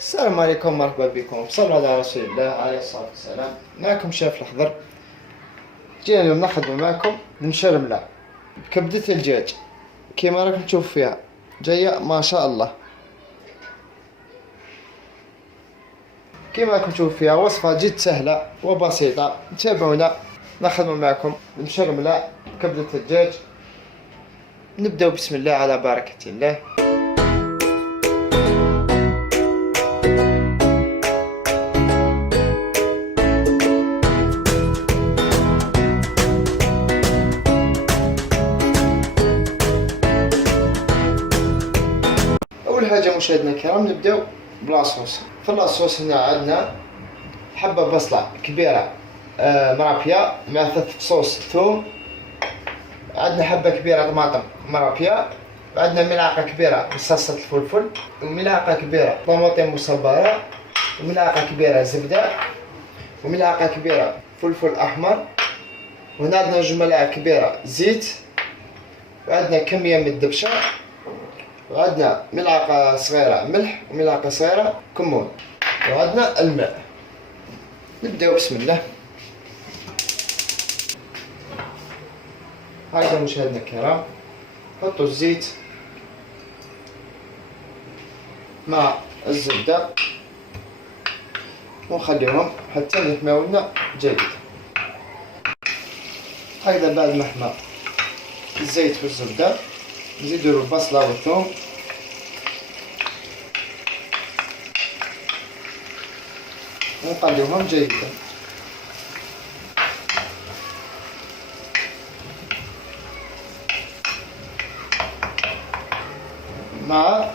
السلام عليكم، مرحبا بكم. صلوا على رسول الله عليه الصلاة والسلام. معكم شيف الخضر. جينا اليوم نخدم معكم المشرملة بكبدة الدجاج كيما راكم تشوفوا فيها، جاية ما شاء الله. كيما راكم تشوفوا فيها وصفة جد سهلة وبسيطة. تابعونا نخدم معكم المشرملة بكبدة الدجاج. نبدأ بسم الله على بركة الله. أول حاجة مشاهدينا الكرام نبداو بلاصوص. في اللاصوص هنا عندنا حبة بصلة كبيرة مرابية مع 3 فصوص ثوم. عندنا حبة كبيرة طماطم مرابية، وعندنا ملعقة كبيرة من صلصة الفلفل، وملعقة كبيرة طماطم مصبرة، وملعقة كبيرة زبدة، وملعقة كبيرة فلفل أحمر، وهنا عندنا 2 ملاعق كبيرة زيت، وعندنا كمية من الدبشة، وعندنا ملعقة صغيرة ملح، وملعقة صغيرة كمون، وعندنا الماء. نبداو بسم الله. هكذا مشاهدينا الكرام، نحطو الزيت مع الزبدة ونخليهم حتى يحماو لنا جيد. هكذا بعد ما حمى الزيت والزبدة نزيدو البصلة والثوم ونقليوهم جيدا. مع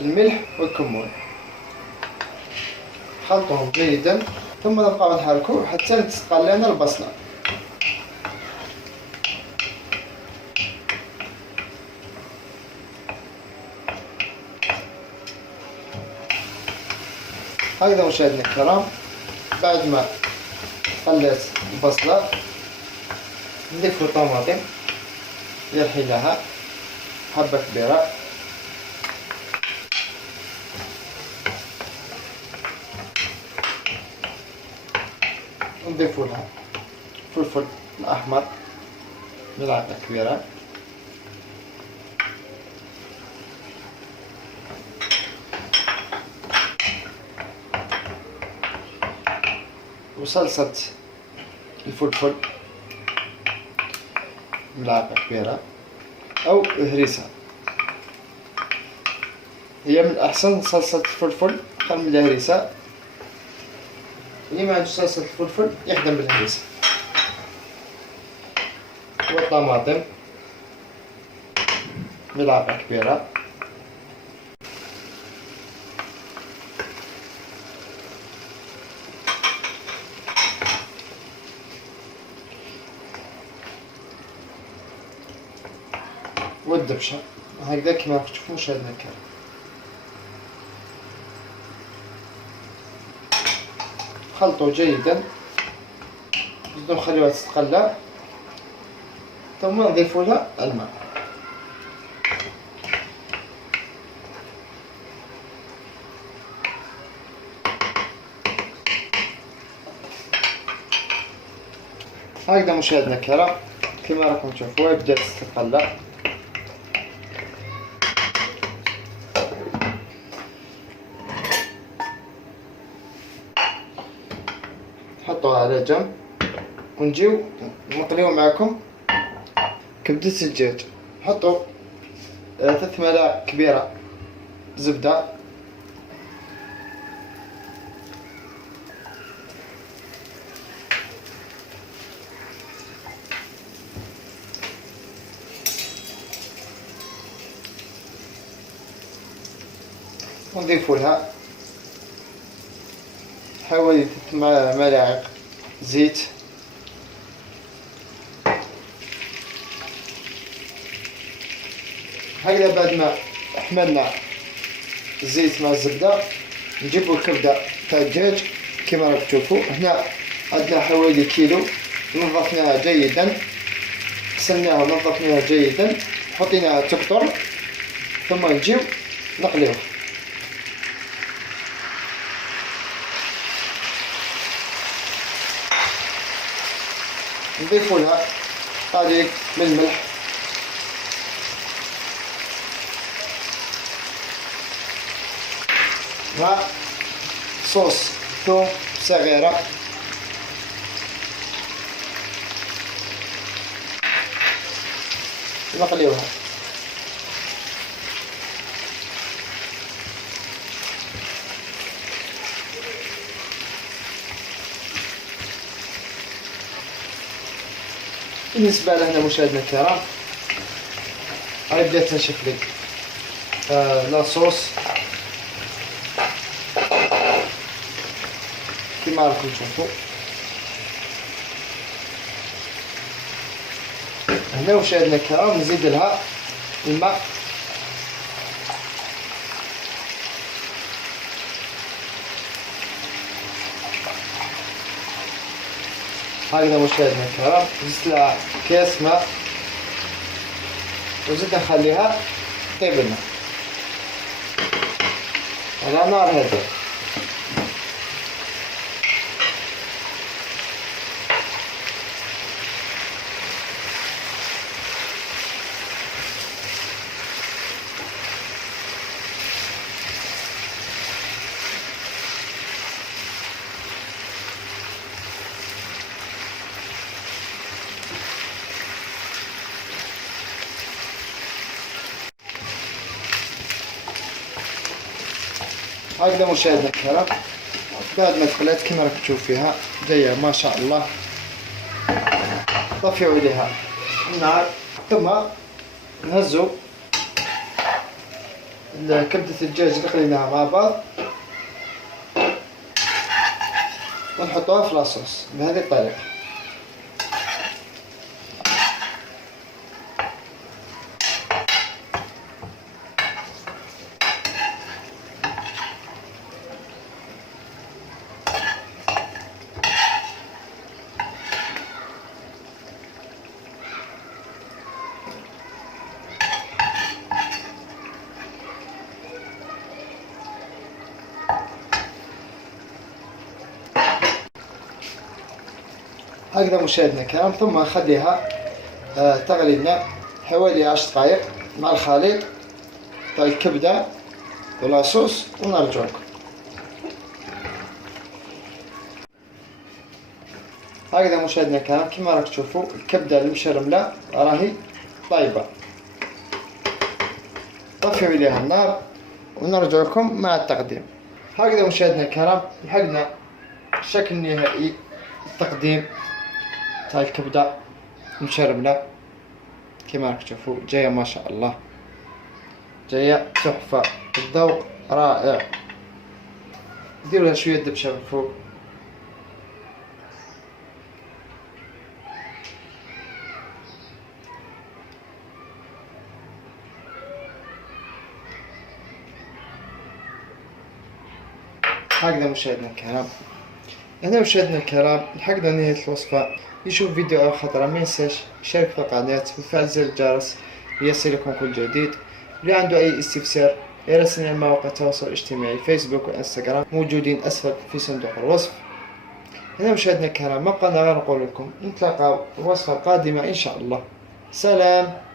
الملح والكمون خلطهم جيدا، ثم نبقاو نحركو حتى تتقلى لنا البصلة. هكذا مشاهدينا الكرام، بعد ما قلات البصلة نضيفو طماطم يرحي لها حبة كبيرة، ونضيفو لها فلفل الأحمر ملعقة كبيرة، وصلصة الفلفل ملعقة كبيرة أو هريسة. هي من الأحسن صلصة الفلفل خير من الهريسة، اللي ما عندوش صلصة الفلفل يخدم بالهريسة. والطماطم ملعقة كبيرة، والدبشة هكذا كما تشوفوا مشاهدينا الكرام. خلطوا جيدا، نزيدو نخليوها تتقلى، ثم نضيفو لها الماء. هكذا مشاهدينا الكرام كما راكم تشوفوا بدات تتقلى. نحطوها على جنب ونجيو نقليو معكم كبدة الدجاج. نحطو 3 ملاعق كبيرة زبدة، ونضيفو لها حوالي 3 ملاعق زيت، هكذا بعد ما حملنا الزيت مع الزبدة نجيبو الكبدة تاع الدجاج كما راكم تشوفوا. هنا عندنا حوالي كيلو، نظفناها جيدا، غسلناها ونظفناها جيدا، حطيناها تكتر، ثم نجيو نقليوها. نضيف لها قليل من الملح مع صوص ثوم صغيرة نقليوها. بالنسبة لهنا مشاهدينا الكرام هاي بدات تنشف لي لا صوص كما راكم تشوفوا. هنا مشاهدينا الكرام نزيد لها الماء هكذا. مشاهدينا الكرام زدت لها كاس ماء وزدت نخليها طيب لنا على نار هادئة. هكذا مشاهدينا الكرام بعد ما دخلت كما راك تشوف فيها جايه ما شاء الله. طفيو عليها النار ثم نهزو كبدة الدجاج اللي قليناها مع بعض ونحطوها في لاصوص بهذه الطريقة. هكذا مشاهدينا الكرام ثم نخليها تغلي لنا حوالي 10 دقائق مع الخليط تاع الكبدة واللاصوص ونرجع لكم. هكذا مشاهدينا الكرام كما راك تشوفوا الكبدة المشرملة راهي طيبة. طفيو عليها النار ونرجع لكم مع التقديم. هكذا مشاهدينا الكرام لحقنا الشكل النهائي التقديم تاع الكبدة المشرملة كما راك تشوفوا جاية ما شاء الله، جاية تحفة، الذوق رائع. ديروا لها شوية دبشة من فوق. هكذا مشاهدينا الكرام هنا مشاهدينا الكرام لحقنا نهاية الوصفة. يشوف فيديو أو خطرة ما ينساش يشارك في القناة ويفعل زر الجرس ليصلكم كل جديد. اللي عنده أي استفسار يراسلنا على مواقع التواصل الاجتماعي فيسبوك وانستغرام موجودين أسفل في صندوق الوصف. هنا مشاهدينا الكرام ما بقى غير نقول لكم نتلاقاو في الوصفة القادمة إن شاء الله. سلام.